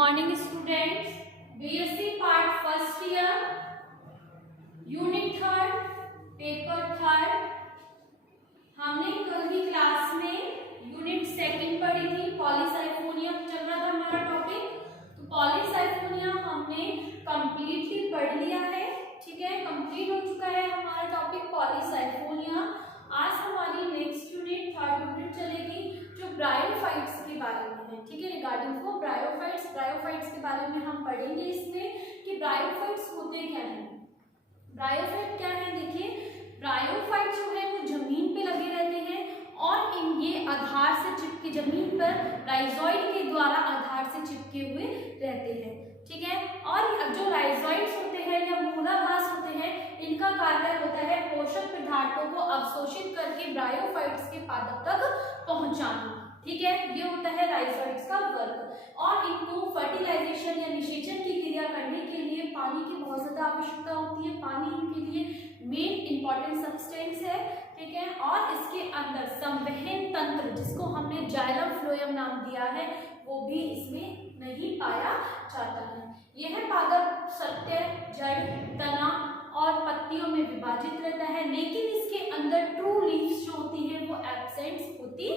Morning students, BSc part first year unit third paper third. हमने कल की class में यूनिट सेकंड पढ़ी थी। पॉलीसाइफोनिया चल रहा था हमारा टॉपिक। तो पॉलीसाइफोनिया हमने कंप्लीटली पढ़ लिया है। ठीक है, कंप्लीट हो चुका है हमारा टॉपिक पॉलीसाइफोनिया। आज हमारी नेक्स्ट यूनिट थर्ड यूनिट चलेगी जो ब्रायोफाइट्स के बारे में है। ठीक है, रिगार्डिंग को ब्रायोफाइट्स के बारे में हम पढ़ेंगे इसमें कि ब्रायोफाइट्स होते क्या हैं। ब्रायोफाइट क्या है, देखिए ब्रायोफाइट जो है वो जमीन पे लगे रहते हैं और ये आधार से चिपके जमीन पर राइजोइड के द्वारा आधार से चिपके हुए रहते हैं। ठीक है, और जो राइजोइड्स होते हैं या मूलाधार होते हैं इनका कार्य होता है पोषक पदार्थों को अवशोषित करके ब्रायोफाइट्स के पादप तक पहुंचाना। ठीक है, ये होता है राइजोइड्स का वर्क। और इनको फर्टिलाइजेशन या निषेचन की क्रिया करने के लिए पानी की बहुत ज्यादा आवश्यकता होती है। पानी इनके लिए मेन इंपॉर्टेंट सब्सटेंस है। ठीक है, और इसके अंदर संवहन तंत्र जिसको हमने जाइलम फ्लोएम नाम दिया है वो भी इसमें नहीं पाया जाता है। यह पादप सत्य, जड़, तना और पत्तियों में विभाजित रहता है, लेकिन इसके अंदर ट्रू लीव्स जो होती है वो एब्सेंट होती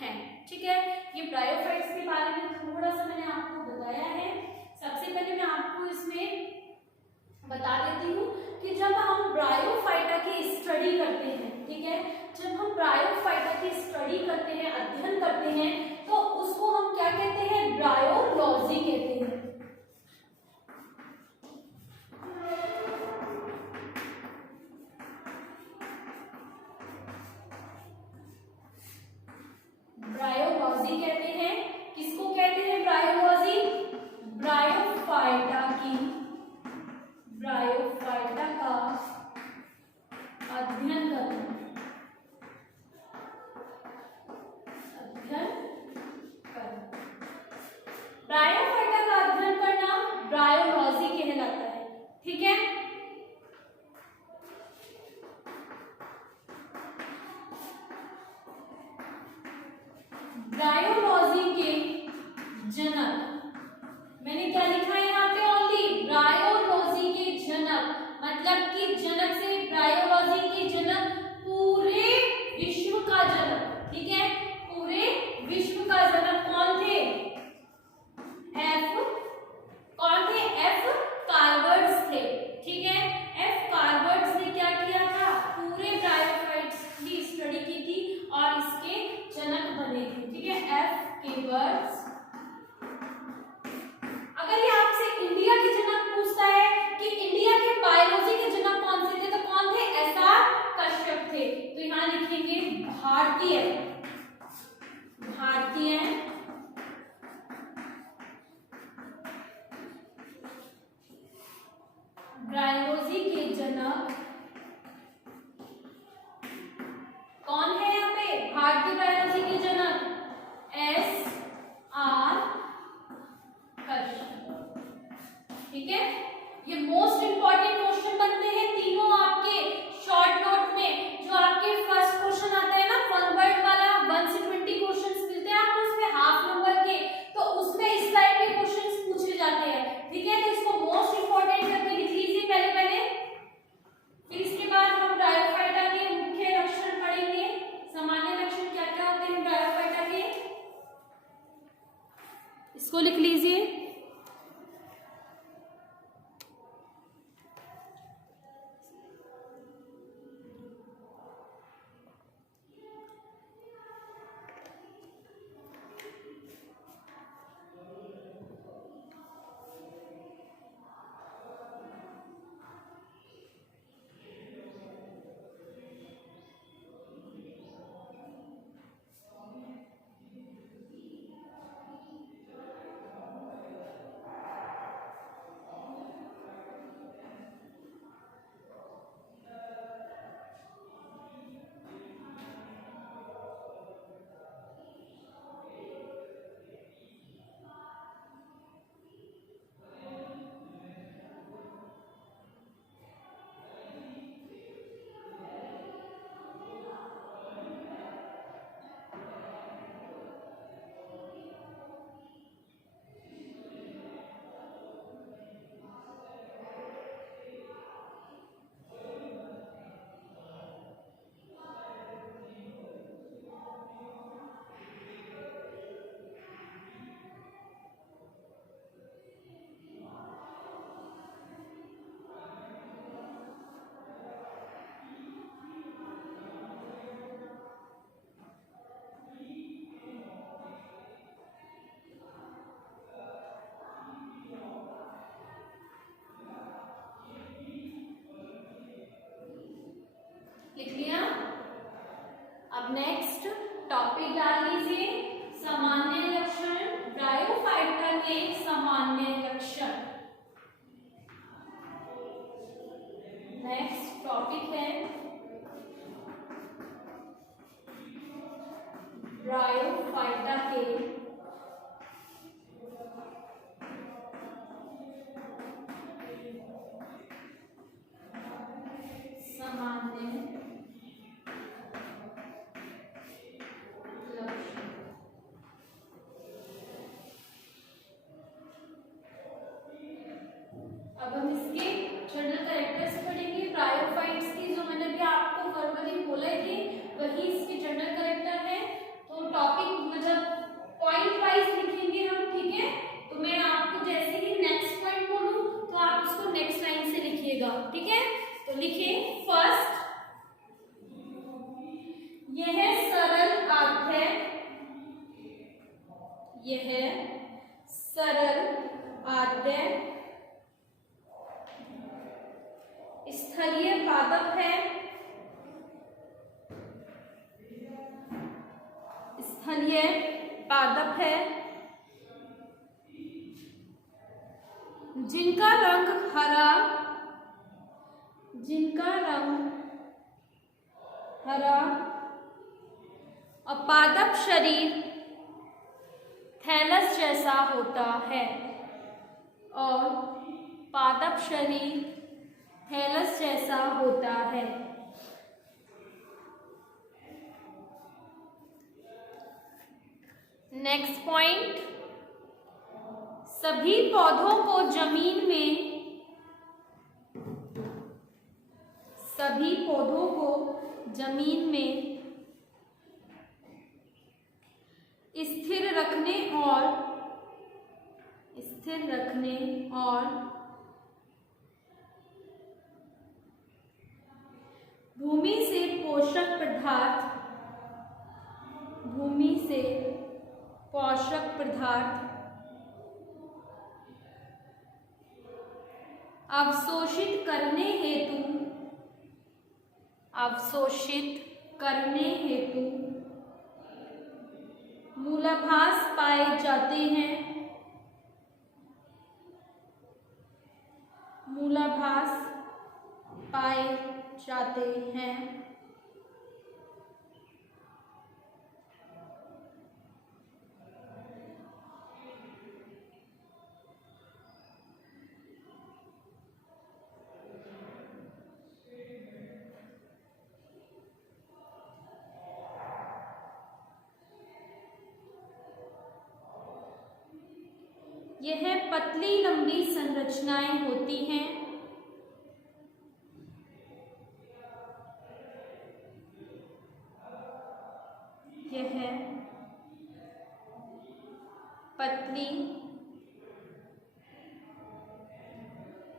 हैं। ठीक है, ये ब्रायोफाइट्स के बारे में थोड़ा सा मैंने आपको बताया है। सबसे पहले मैं आपको इसमें बता देती हूँ कि जब हम ब्रायोफाइटा की स्टडी करते हैं, ठीक है, जब हम ब्रायोफाइटा की स्टडी करते हैं, अध्ययन करते हैं, तो उसको हम क्या कहते हैं, ब्रायोलॉजी कहते हैं। ब्रायोलॉजी कहते हैं, किसको कहते हैं ब्रायोलॉजी, ब्रायोफाइटा का अध्ययन करना, ब्रायोफाइटा का अध्ययन करना ब्रायोलॉजी कहलाता है। ठीक है, ब्रायोलॉजी के जनक, मैंने क्या लिखा है यहाँ पे, ओनली ब्रायोलॉजी के जनक, मतलब कि जनक से ब्रायोलॉजी के जनक, पूरे विश्व का जनक। ठीक है, पूरे विश्व का जनक कौन थे, एफ कार्वर्ड्स थे। ठीक है, एफ कार्वर्ड्स ने क्या किया था, पूरे ब्रायोफाइट्स की स्टडी की थी और इसके जनक बने थे। ठीक है, एफ कार्वर्ड्स। अगर ये आपसे इंडिया के जनक पूछता है कि इंडिया के बायोलॉजी के जनक कौन से थे, तो कौन थे, एसआर कश्यप थे। तो यहां लिखेंगे भारतीय बायोलॉजी के जनक कौन है, यहाँ पे भारतीय बायोलॉजी के जनक एसआर कश्यप। ठीक है, ये मोस्ट इंपॉर्टेंट क्वेश्चन बनते हैं तीनों आपके शॉर्ट नोट में। जो आपके फर्स्ट क्वेश्चन आता है ना, वन वर्ड वाला, 1 से 20 क्वेश्चंस मिलते हैं आपको उसमें हाफ नंबर के, तो उसमें इस टाइप के क्वेश्चंस पूछे जाते हैं। ठीक है, तो इसको मोस्ट इंपॉर्टेंट करके लिख लीजिए पहले। फिर इसके बाद हम ब्रायोफाइटा के मुख्य लक्षण पढ़ेंगे। सामान्य लक्षण क्या क्या होते हैं ब्रायोफाइटा के, इसको लिख लीजिए। लिख लिया। अब नेक्स्ट टॉपिक डाल लीजिए, सामान्य लक्षण, ब्रायोफाइटा के सामान्य लक्षण। नेक्स्ट टॉपिक है ब्रायोफाइटा के सामान्य लक्षण। अब हम इसके जनरल कैरेक्टर्स पढ़ेंगे। ब्रायोफाइट्स की जो मैंने भी आपको वर्बली बोला थी वही इसके जनरल कैरेक्टर है। तो टॉपिक मतलब पॉइंट वाइज लिखेंगे हम, ठीक है। तो मैं आपको जैसे ही नेक्स्ट पॉइंट बोलूं तो आप उसको नेक्स्ट लाइन से लिखिएगा, ठीक है। तो लिखें, फर्स्ट, यह सरल आध्य, यह सरल आध्य स्थलीय पादप है, स्थलीय पादप है जिनका रंग हरा, जिनका रंग हरा और पादप शरीर थैलस जैसा होता है, और पादप शरीर थैलस जैसा होता है। नेक्स्ट पॉइंट, सभी पौधों को जमीन में, सभी पौधों को जमीन में स्थिर रखने और भूमि से पोषक पदार्थ अवशोषित करने हेतु मूलाभास पाए जाते हैं, मूलाभास पाए जाते हैं। यह पतली लंबी संरचनाएं होती हैं, यह पतली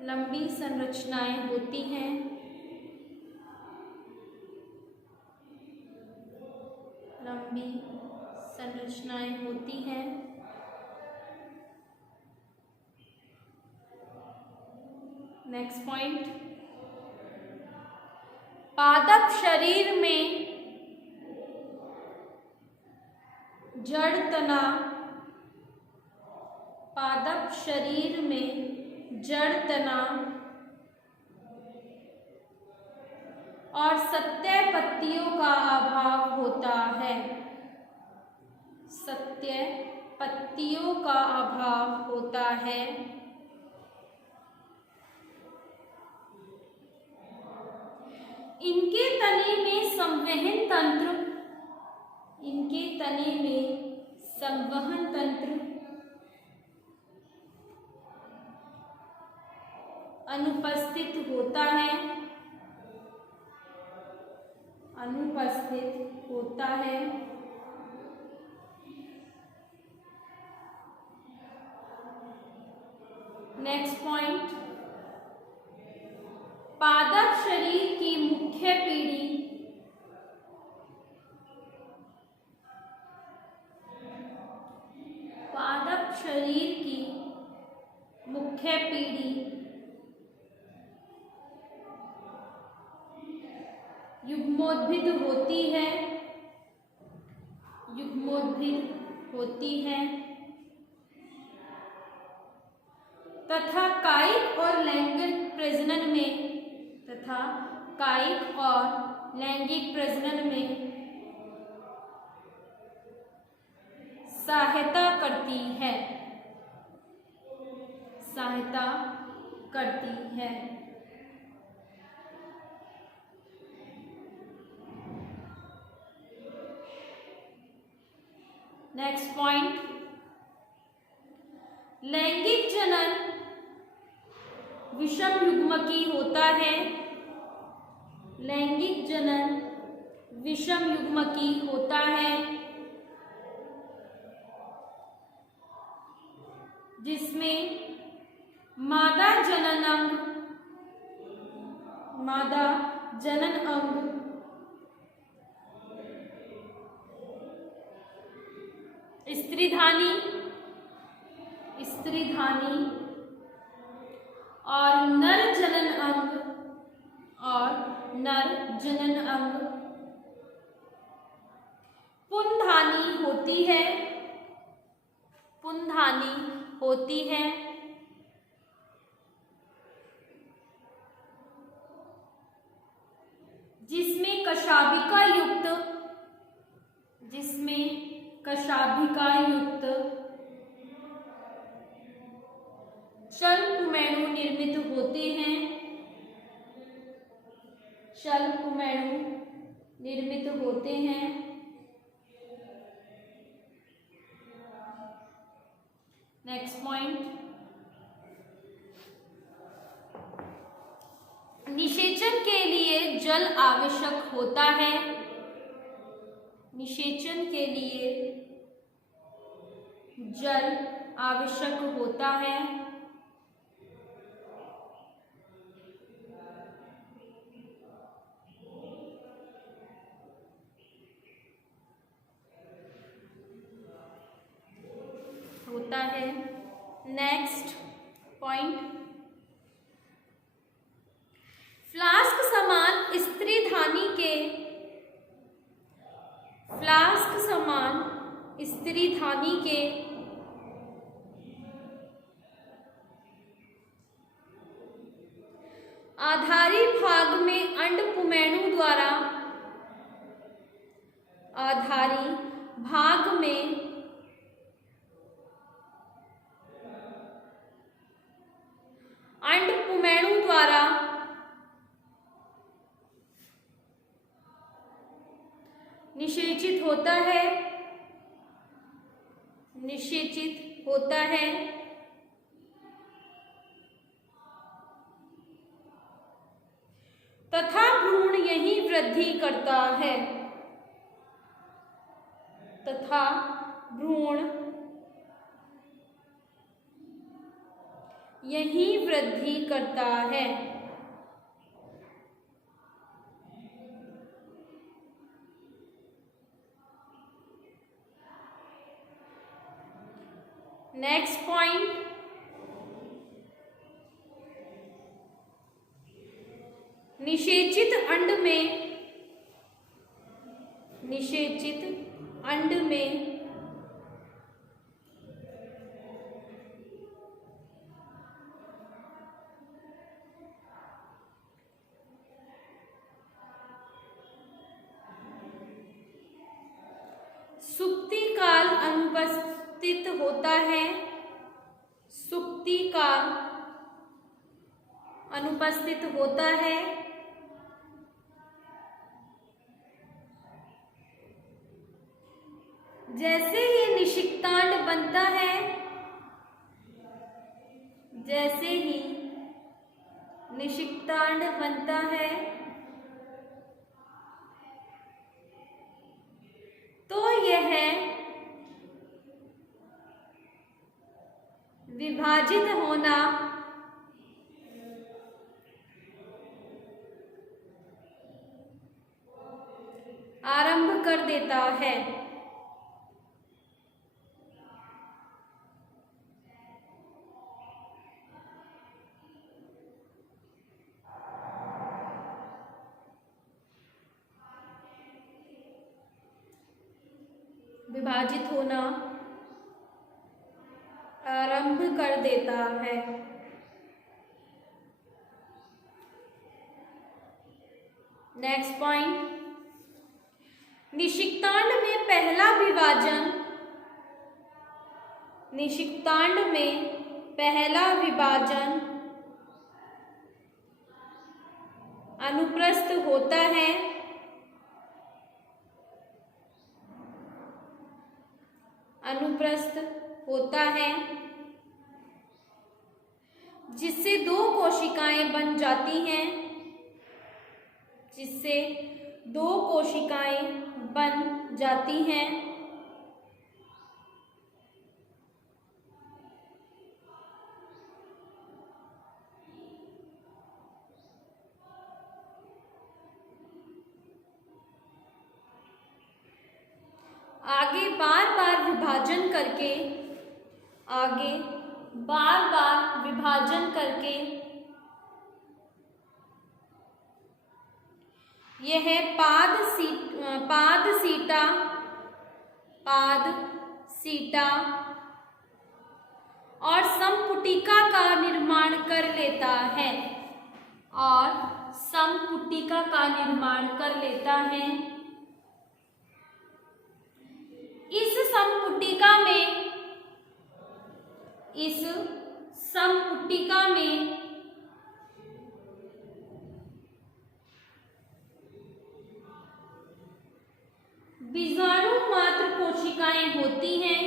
लंबी संरचनाएं होती हैं, लंबी संरचनाएं होती हैं। नेक्स्ट पॉइंट, पादप शरीर में जड़ तना, पादप शरीर में जड़ तना और सत्य पत्तियों का अभाव होता है, सत्य पत्तियों का अभाव होता है। इनके तने में संवहन तंत्र, इनके तने में संवहन तंत्र अनुपस्थित होता है, अनुपस्थित होता है। नेक्स्ट पॉइंट, पादप शरीर की मुख्य पीढ़ी, पादप शरीर की मुख्य पीढ़ी युग्म युग्मोद्भिद होती है, युग्मोद्भिद होती है तथा कायिक और लैंगिक प्रजनन में तथा कायिक और लैंगिक प्रजनन में सहायता करती है, सहायता करती है। नेक्स्ट पॉइंट, लैंगिक जनन विषम युग्मकी होता है, लैंगिक जनन विषम युग्मकी होता है जिसमें मादा जनन अंग स्त्रीधानी और नर जनन अंग पुंधानी होती है जिसमें कशाभिका युक्त शल्कुमेणु निर्मित होते हैं, शल्कुमेणु निर्मित होते हैं। नेक्स्ट पॉइंट, निषेचन के लिए जल आवश्यक होता है, निषेचन के लिए जल आवश्यक होता है नेक्स्ट पॉइंट, फ्लास्क समान स्त्रीधानी के आधारी भाग में अंडपुमेणु द्वारा निषेचित होता है तथा भ्रूण यही वृद्धि करता है, तथा भ्रूण यही वृद्धि करता है। नेक्स्ट पॉइंट, निषेचित अंड में सुप्ति काल अनुपस्थित होता है, सुप्ति काल अनुपस्थित होता है जैसे ही निषिक्तांड बनता है, जैसे ही निषिक्तांड बनता है तो यह विभाजित होना आरंभ कर देता है। विभाजित होना आरंभ कर देता है। नेक्स्ट पॉइंट, निषिक्तांड में पहला विभाजन, निषिक्तांड में पहला विभाजन अनुप्रस्थ होता है। अनुप्रस्थ होता है, जिससे दो कोशिकाएं बन जाती हैं, जिससे दो कोशिकाएं बन जाती हैं। आगे बार बार विभाजन करके, आगे बार बार विभाजन करके यह पाद सीटा और संपुटिका का निर्माण कर लेता है, और संपुटिका का निर्माण कर लेता है। इस संपुटिका में बीजाणु मात्र कोशिकाएं होती हैं।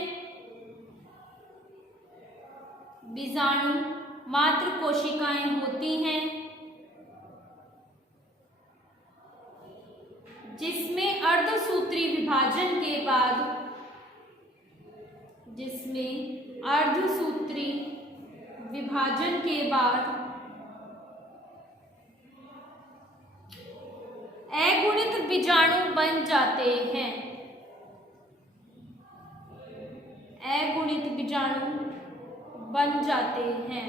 बीजाणु मात्र कोशिकाएं होती हैं, जिसमें अर्धसूत्री विभाजन के बाद, जिसमें अर्धसूत्री विभाजन के बाद अगुणित बीजाणु बन जाते हैं। अगुणित बीजाणु बन जाते हैं।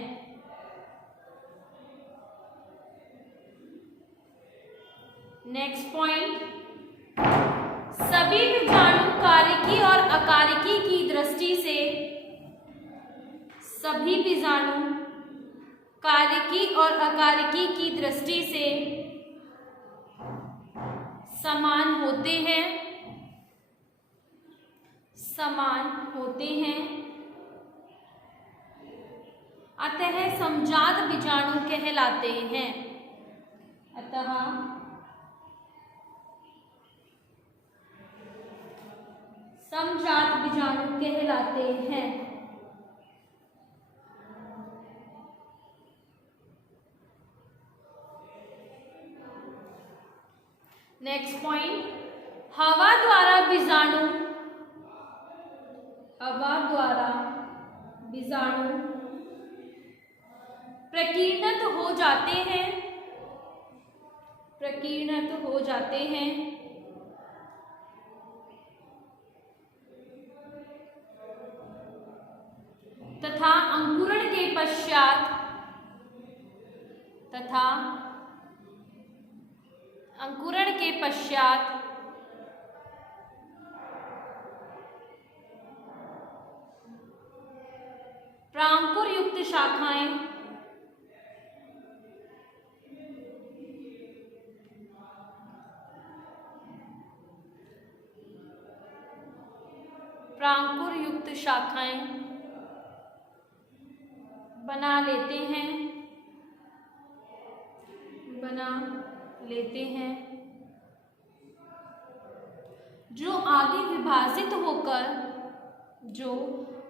नेक्स्ट पॉइंट, सभी बीजाणु कारिकी और अकारिकी की दृष्टि से, सभी बीजाणु कारिकी और अकारिकी की दृष्टि से समान होते हैं, समान होते हैं। अतः समजात बीजाणु कहलाते हैं। अतः समजात बीजाणु कहलाते हैं। नेक्स्ट पॉइंट, हवा द्वारा बीजाणु, हवा द्वारा बीजाणु प्रकीर्णत हो जाते हैं, प्रकीर्णत हो जाते हैं। तथा अंकुरण के पश्चात, तथा अंकुरण के पश्चात प्रांकुर युक्त शाखाएं, प्रांकुर युक्त शाखाएं बना लेते हैं, बना लेते हैं, जो आगे विभाजित होकर, जो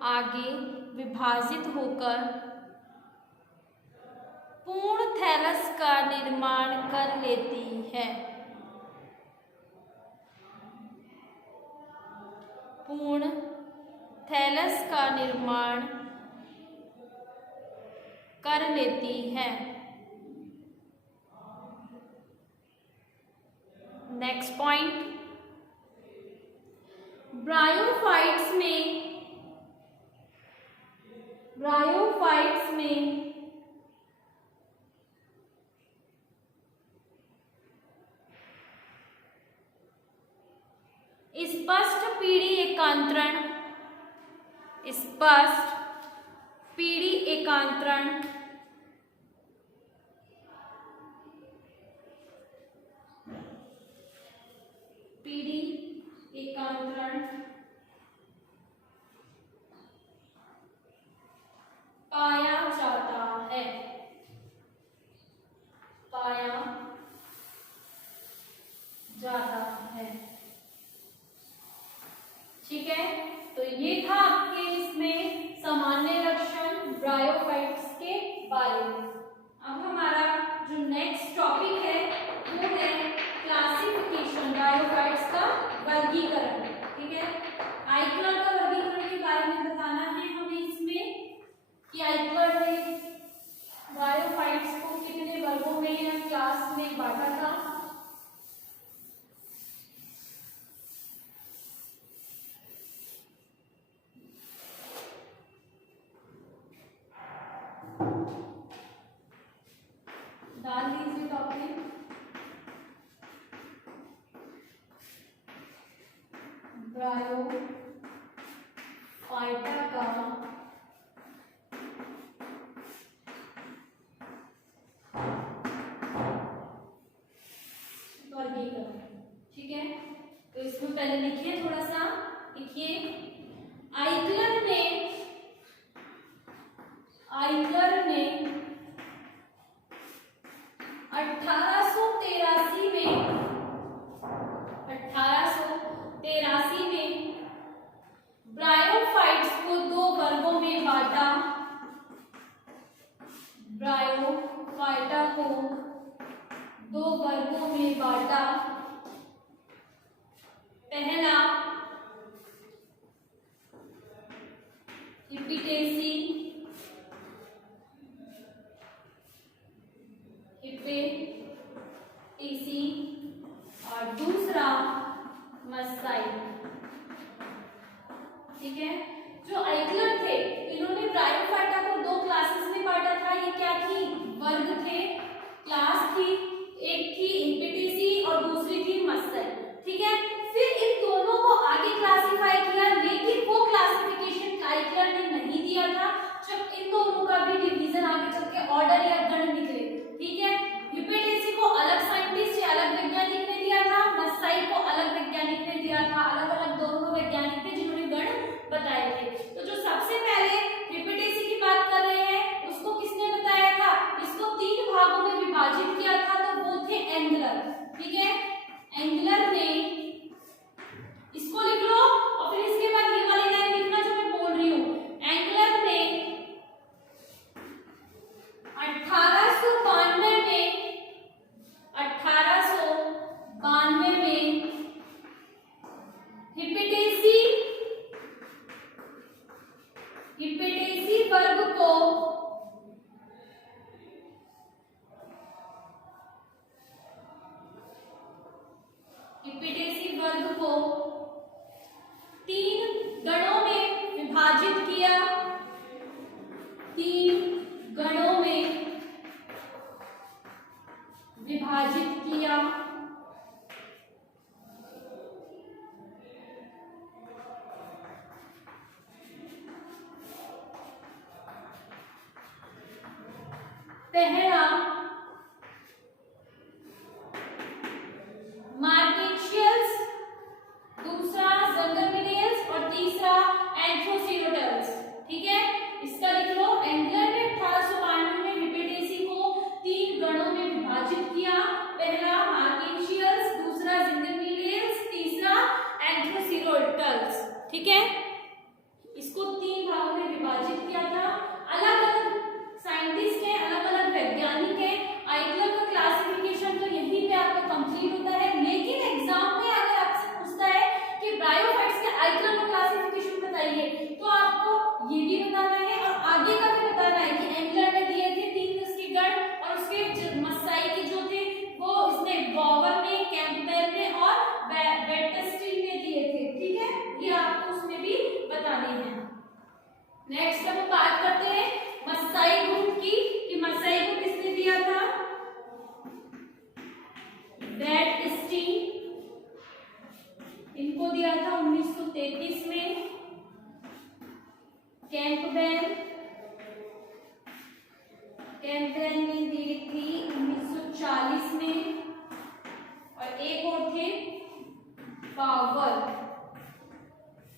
आगे विभाजित होकर पूर्ण थैलस का निर्माण कर लेती है। पूर्ण थैलस का निर्माण कर लेती है। नेक्स्ट पॉइंट, ब्रायोफाइट्स में स्पष्ट पीढ़ी एकांतरण, एकांतरण, पीडी एकांतरण पाया जाता है, पाया जाता है। ठीक है, तो ये था आपके इसमें सामान्य लक्षण ब्रायोफाइट्स के बारे में। अब हमारा जो नेक्स्ट टॉपिक है वो है क्लासिफिकेशन, ब्रायोफाइट्स का वर्गीकरण। ठीक है, आइक्लर का वर्गीकरण के बारे में बताना है हमें इसमें कि आइक्लर ने ब्रायोफाइट्स को कितने वर्गों में या क्लास में बांटा था। डाल दीजिए टॉपिक, ब्रायोफाइटा का वर्गीकरण। ठीक है, तो इसमें पहले लिखिए, थोड़ा सा लिखिए। आइक्लर ने 1883 में ब्रायोफाइट्स को दो वर्गों में बांटा। ब्रायोफाइटा को दो वर्गों में बांटा। पहला हिप्पेटेसी, और दूसरा मस्साई। ठीक है, जो आइक्लर थे इन्होंने ब्रायोफाइटा को दो क्लासेस में बांटा था। ये क्या थी? वर्ग थे, क्लास थी। एक थी हिप्पेटेसी और दूसरी थी मस्साई। ठीक है, फिर इन दोनों को आगे क्लासिफाई किया, लेकिन वो क्लासिफिकेशन आइक्लर ने नहीं दिया था जब इन दोनों का भी डिवीजन आगे चल के ऑर्डर या गण निकले। ठीक है, हिप्पेटेसी को अलग साइंटिस्ट या अलग वैज्ञानिक ने दिया था, मस्साई को अलग वैज्ञानिक ने दिया था। अलग अलग दोनों वैज्ञानिक थे जिन्होंने गण बताए थे। तो जो सबसे पहले हिप्पेटेसी की बात कर रहे हैं उसको किसने बताया था? इसको 3 भागों में विभाजित किया था, तो वो थे एंगलर। ठीक है, एंगलर ने, इसको लिख लो और फिर इसके बाद ये वाली लाइन लिखना जो मैं बोल रही हूँ। एंगलर ने 1892 में हिप्पेटेसी वर्ग को हिप्पेटेसी वर्ग को 3 गणों में विभाजित किया। 3 गणों में विभाजित किया। पहला मार्केशियल्स, दूसरा ज़ंगमिनियल्स और तीसरा एंथ्रोसीरोटल्स। ठीक है, इसका लिख लो। एंगलर ने 1892 में हिप्पेटेसी को 3 गणों में विभाजित किया। पहला मार्केशियल्स, दूसरा ज़ंगमिनियल्स, तीसरा एंथ्रोसीरोटल्स। ठीक है, इसको 3 भागों में विभाजित किया था। अलग अलग साइंटिस्ट हैं, अलग अलग वैज्ञानिक हैं कैम्ब्रियन ने दी थी 1940 में, और एक और थे पावर,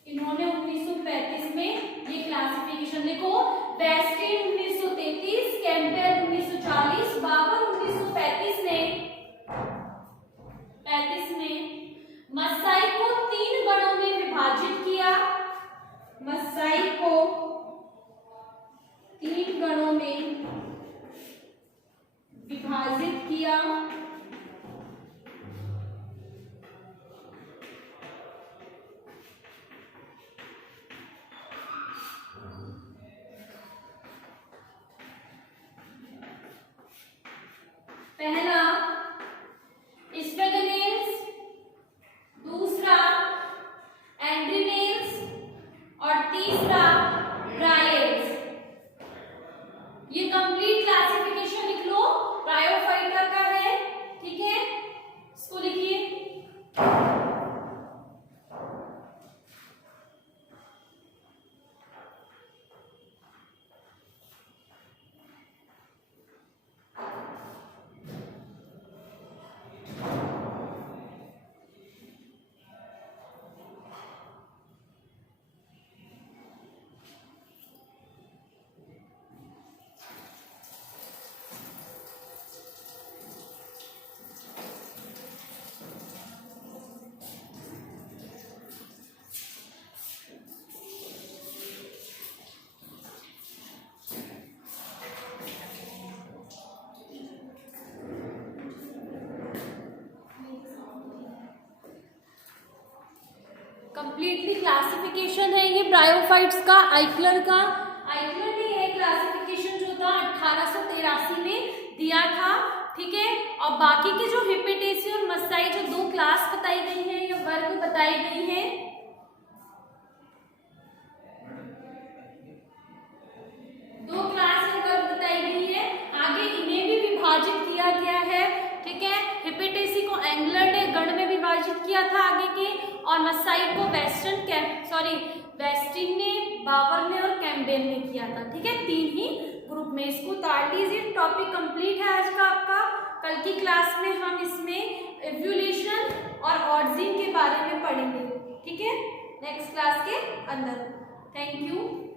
इन्होंने 1935 में ये क्लासिफिकेशन लिखो। वेस्टिन 1933, कैम्ब्रियन 1940, बाबर 1935 में मसाई को 3 गणों में विभाजित किया। मसाई को 3 गणों में विभाजित किया। पहला स्पेगनेल्स, दूसरा एंड्रीनेल्स और तीसरा ड्राइड्स। ये कंप्लीट क्लासिफिकेशन लिख लो, ब्रायोफाइटा का है, ठीक है, इसको लिखिए। कंप्लीटली क्लासिफिकेशन है ये ब्रायोफाइट्स का। आइकलर ने ये क्लासिफिकेशन जो था 1883 में दिया था, ठीक है। और बाकी के जो हिपेटेसी और मस्साई जो 2 क्लास बताई गई हैं या वर्ग बताई गई हैं, आगे इन्हें भी विभाजित किया गया है, ठीक है। हिपेटेसी को एंगलर ने गण में विभाजित किया था आगे के, और मसाई को वेस्टिन ने, बावर ने और कैम्ब्रियन ने किया था, ठीक है। 3 ही ग्रुप में। इसको तार लीजिए। टॉपिक कंप्लीट है आज का आपका। कल की क्लास में हम इसमें एवोल्यूशन और ऑरिजिन के बारे में पढ़ेंगे, ठीक है, नेक्स्ट क्लास के अंदर। Thank you.